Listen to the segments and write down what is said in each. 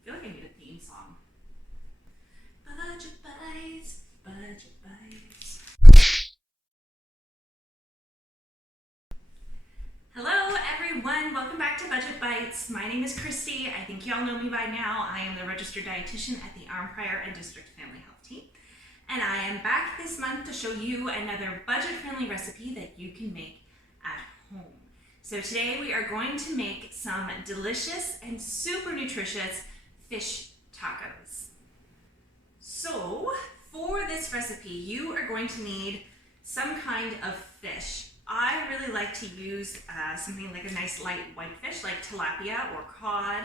I feel like I need a theme song. Budget bites, budget bites. Hello everyone, welcome back to Budget Bites. My name is Christy. I think you all know me by now. I am the registered dietitian at the Arm Prior and District Family Health Team. And I am back this month to show you another budget-friendly recipe that you can make at home. So today we are going to make some delicious and super nutritious fish tacos. So for this recipe, you are going to need some kind of fish. I really like to use something like a nice light white fish like tilapia or cod.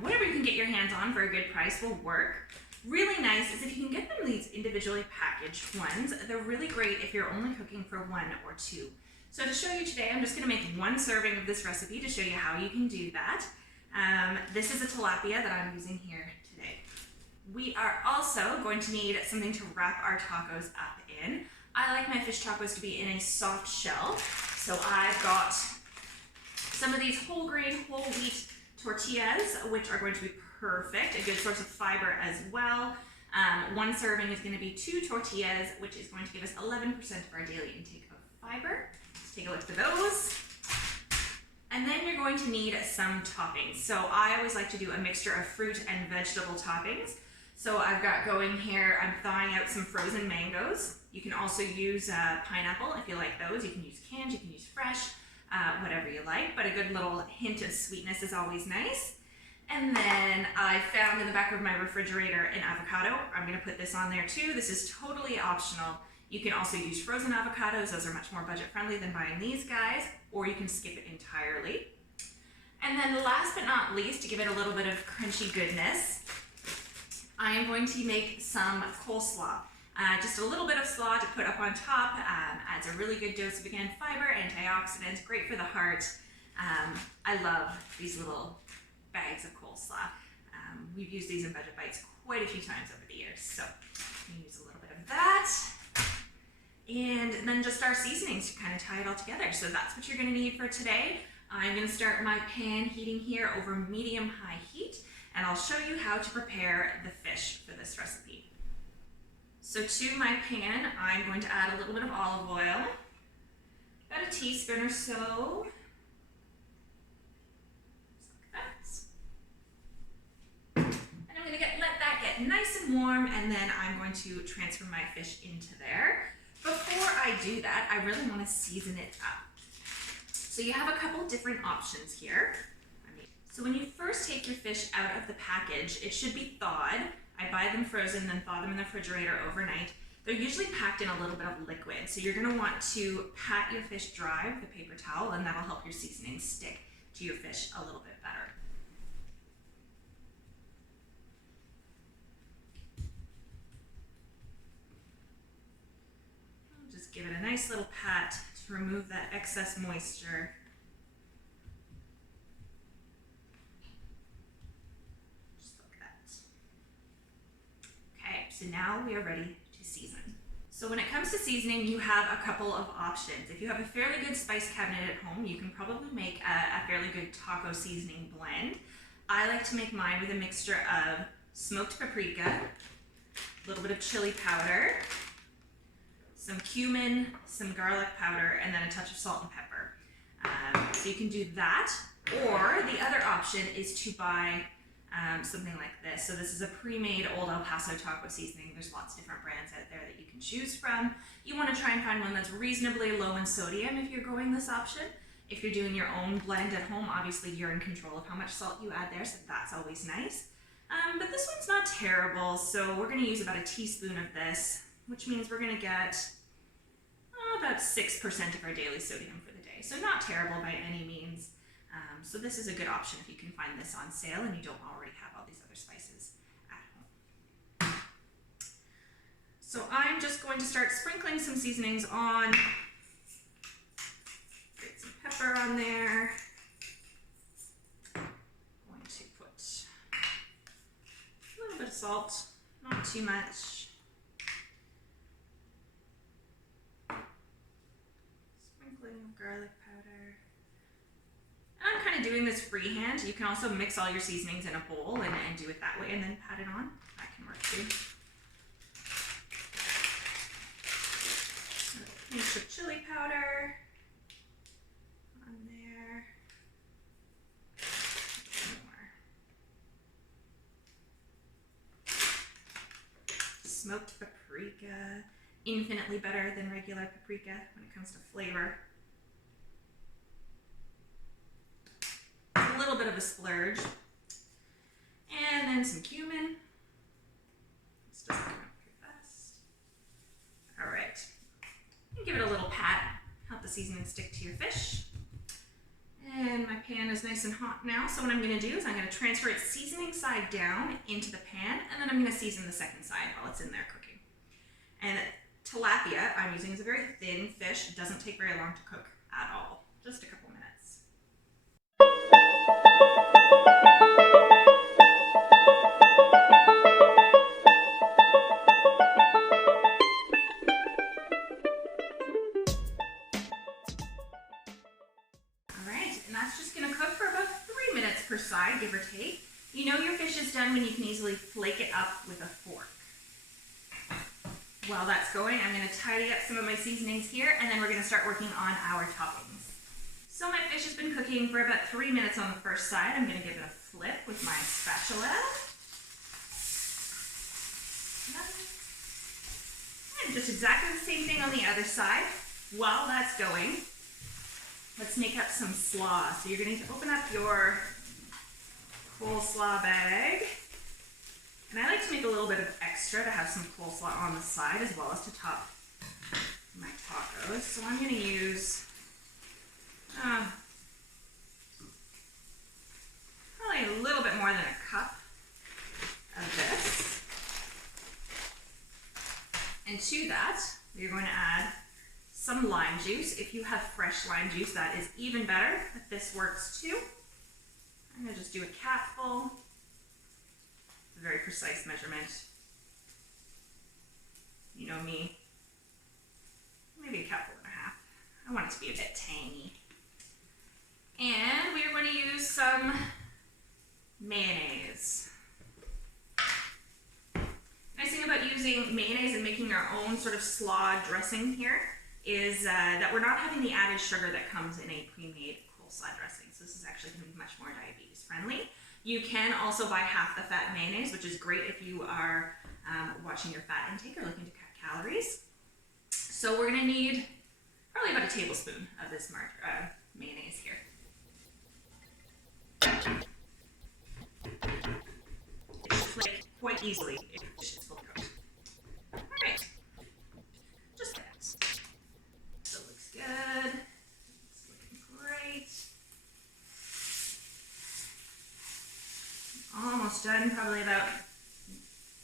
Whatever you can get your hands on for a good price will work. Really nice is if you can get them these individually packaged ones. They're really great if you're only cooking for one or two. So to show you today, I'm just going to make one serving of this recipe to show you how you can do that. This is a tilapia that I'm using here today. We are also going to need something to wrap our tacos up in. I like my fish tacos to be in a soft shell, so I've got some of these whole grain, whole wheat tortillas, which are going to be perfect, a good source of fiber as well. One serving is going to be 2 tortillas, which is going to give us 11% of our daily intake of fiber. Let's take a look at those. And then you're going to need some toppings. So I always like to do a mixture of fruit and vegetable toppings. So I've got going here, I'm thawing out some frozen mangoes. You can also use pineapple if you like those. You can use canned, you can use fresh, whatever you like, but a good little hint of sweetness is always nice. And then I found in the back of my refrigerator an avocado. I'm gonna put this on there too. This is totally optional. You can also use frozen avocados. Those are much more budget friendly than buying these guys, or you can skip it entirely. And then last but not least, to give it a little bit of crunchy goodness, I am going to make some coleslaw. Just a little bit of slaw to put up on top, adds a really good dose of, again, fiber, antioxidants, great for the heart. I love these little bags of coleslaw. We've used these in Budget Bites quite a few times over the years, so I'm gonna use a little bit of that. And then just our seasonings to kind of tie it all together. So that's what you're gonna need for today. I'm gonna start my pan heating here over medium-high heat, and I'll show you how to prepare the fish for this recipe. So to my pan, I'm going to add a little bit of olive oil, about a teaspoon or so. Just like that. And I'm going to let that get nice and warm, and then I'm going to transfer my fish into there. Before I do that, I really want to season it up. So you have a couple different options here. So when you first take your fish out of the package, it should be thawed. I buy them frozen, then thaw them in the refrigerator overnight. They're usually packed in a little bit of liquid, so you're gonna want to pat your fish dry with a paper towel, and that'll help your seasoning stick to your fish a little bit better. I'll just give it a nice little pat to remove that excess moisture. So now we are ready to season. So when it comes to seasoning, you have a couple of options. If you have a fairly good spice cabinet at home, you can probably make a fairly good taco seasoning blend. I like to make mine with a mixture of smoked paprika, a little bit of chili powder, some cumin, some garlic powder, and then a touch of salt and pepper. So you can do that, or the other option is to buy something like this. So this is a pre-made Old El Paso taco seasoning. There's lots of different brands out there that you can choose from. You want to try and find one that's reasonably low in sodium if you're going this option. If you're doing your own blend at home, obviously you're in control of how much salt you add there, so that's always nice. But this one's not terrible, so we're going to use about a teaspoon of this, which means we're going to get about 6% of our daily sodium for the day. So not terrible by any means. So this is a good option if you can find this on sale and you don't already have all these other spices at home. So I'm just going to start sprinkling some seasonings on. Get some pepper on there. Going to put a little bit of salt, not too much. Sprinkling of garlic powder. I'm kind of doing this this freehand. You can also mix all your seasonings in a bowl and do it that way and then pat it on. That can work too. Pinch of chili powder on there. More. Smoked paprika, infinitely better than regular paprika when it comes to flavor. A little bit of a splurge. And then some cumin. This doesn't come out very fast. All right. And give it a little pat. Help the seasoning stick to your fish. And my pan is nice and hot now. So what I'm going to do is I'm going to transfer its seasoning side down into the pan, and then I'm going to season the second side while it's in there cooking. And tilapia I'm using is a very thin fish. It doesn't take very long to cook at all. Just a couple minutes. And that's just going to cook for about 3 minutes per side, give or take. You know your fish is done when you can easily flake it up with a fork. While that's going, I'm going to tidy up some of my seasonings here, and then we're going to start working on our toppings. So my fish has been cooking for about 3 minutes on the first side. I'm going to give it a flip with my spatula. And just exactly the same thing on the other side. While that's going, let's make up some slaw. So you're going to open up your coleslaw bag. And I like to make a little bit of extra to have some coleslaw on the side as well as to top my tacos. So I'm going to use probably a little bit more than a cup of this. And to that, you're going to add some lime juice. If you have fresh lime juice, that is even better, but this works too. I'm going to just do a capful. It's a very precise measurement. You know me. Maybe a cupful and a half. I want it to be a bit tangy. And we are going to use some mayonnaise. Nice thing about using mayonnaise and making our own sort of slaw dressing here is that we're not having the added sugar that comes in a pre-made coleslaw dressing. So this is actually going to be much more diabetes friendly. You can also buy half the fat mayonnaise, which is great if you are watching your fat intake or looking to cut calories. So we're going to need probably about a tablespoon of this mayonnaise here. It should flake quite easily if the fish is fully cooked. All right, just like that. So it looks good. It's looking great. Almost done, probably about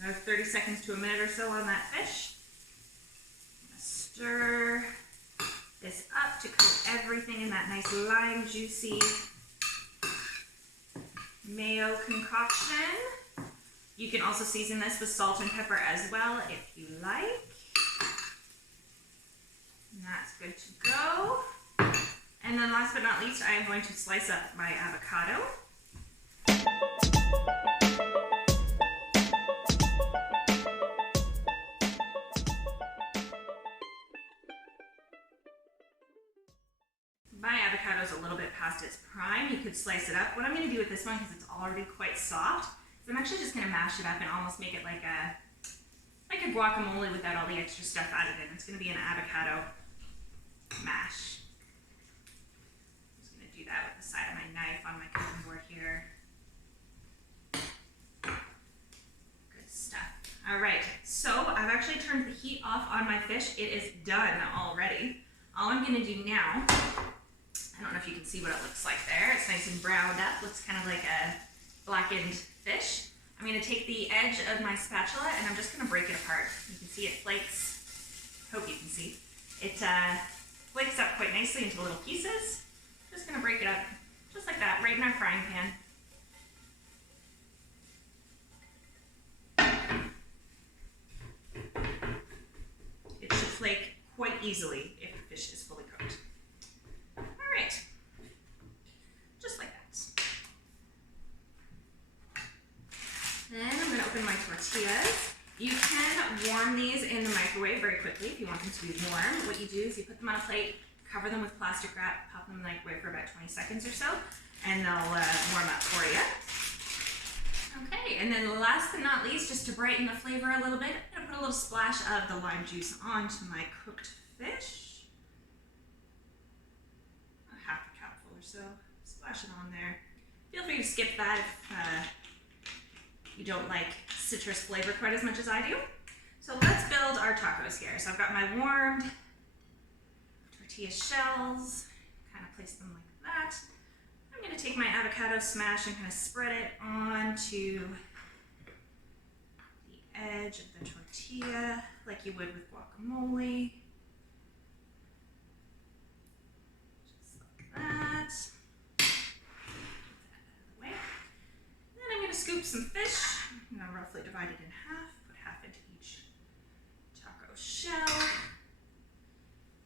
30 seconds to a minute or so on that fish. Stir this up to coat everything in that nice lime juicy mayo concoction. You can also season this with salt and pepper as well if you like. And that's good to go. And then last but not least, I am going to slice up my avocado. My avocado is a little bit past its prime. You could slice it up. What I'm going to do with this one, because it's already quite soft, is I'm actually just going to mash it up and almost make it like a guacamole without all the extra stuff added in. It's going to be an avocado mash. I'm just going to do that with the side of my knife on my cutting board here. Good stuff. All right, so I've actually turned the heat off on my fish. It is done already. All I'm going to do now, I don't know if you can see what it looks like there. It's nice and browned up. Looks kind of like a blackened fish. I'm going to take the edge of my spatula and I'm just going to break it apart. You can see it flakes. Hope you can see. It flakes up quite nicely into little pieces. Just going to break it up just like that, right in our frying pan. It should flake quite easily if the fish is fully cooked. All right, just like that. open my tortillas. You can warm these in the microwave very quickly if you want them to be warm. What you do is you put them on a plate, cover them with plastic wrap, pop them in the microwave for about 20 seconds or so, and they'll warm up for you. Okay, and then last but not least, just to brighten the flavor a little bit, I'm gonna put a little splash of the lime juice onto my cooked fish. A half a cupful or so. Splash it on there. Feel free to skip that if you don't like citrus flavor quite as much as I do. So let's build our tacos here. So I've got my warmed tortilla shells, kind of place them like that. I'm going to take my avocado smash and kind of spread it onto the edge of the tortilla like you would with guacamole. Just like that. Then I'm going to scoop some fish. I'm going to roughly divide it in half, put half into each taco shell.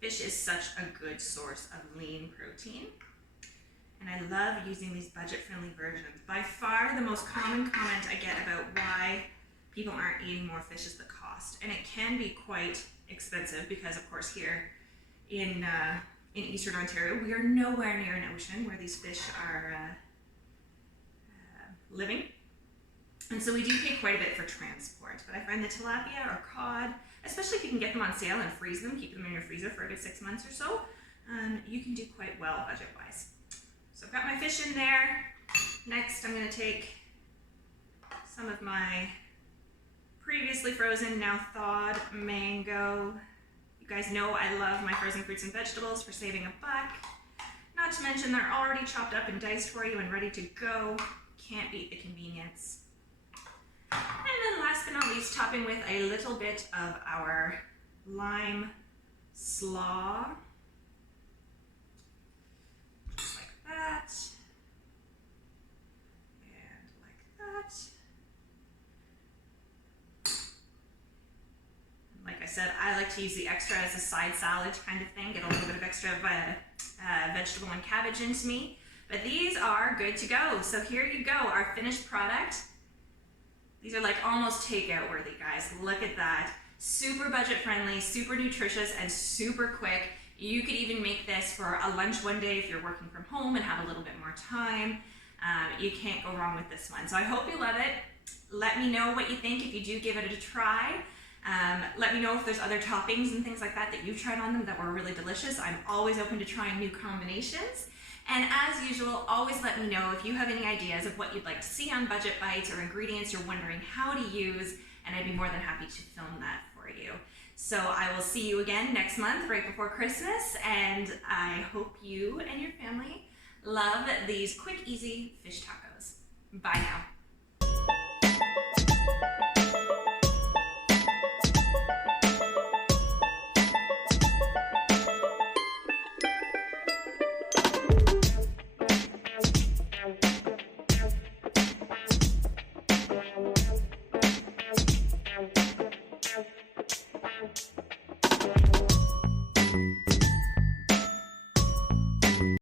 Fish is such a good source of lean protein. And I love using these budget-friendly versions. By far, the most common comment I get about why people aren't eating more fish is the cost. And it can be quite expensive because, of course, here in Eastern Ontario, we are nowhere near an ocean where these fish are living. And so we do pay quite a bit for transport. But I find the tilapia or cod, especially if you can get them on sale and freeze them, keep them in your freezer for a good 6 months or so, you can do quite well budget-wise. So I've got my fish in there. Next, I'm going to take some of my previously frozen, now thawed mango. You guys know I love my frozen fruits and vegetables for saving a buck. Not to mention they're already chopped up and diced for you and ready to go. Can't beat the convenience. And then last but not least, topping with a little bit of our lime slaw. That and like that. And like I said, I like to use the extra as a side salad kind of thing, get a little bit of extra vegetable and cabbage into me. But these are good to go. So here you go, our finished product. These are like almost takeout worthy, guys. Look at that. Super budget friendly, super nutritious, and super quick. You could even make this for a lunch one day if you're working from home and have a little bit more time. You can't go wrong with this one. So I hope you love it. Let me know what you think if you do give it a try. Let me know if there's other toppings and things like that that you've tried on them that were really delicious. I'm always open to trying new combinations. And as usual, always let me know if you have any ideas of what you'd like to see on Budget Bites or ingredients you're wondering how to use, and I'd be more than happy to film that for you. So I will see you again next month, right before Christmas, and I hope you and your family love these quick, easy fish tacos. Bye now.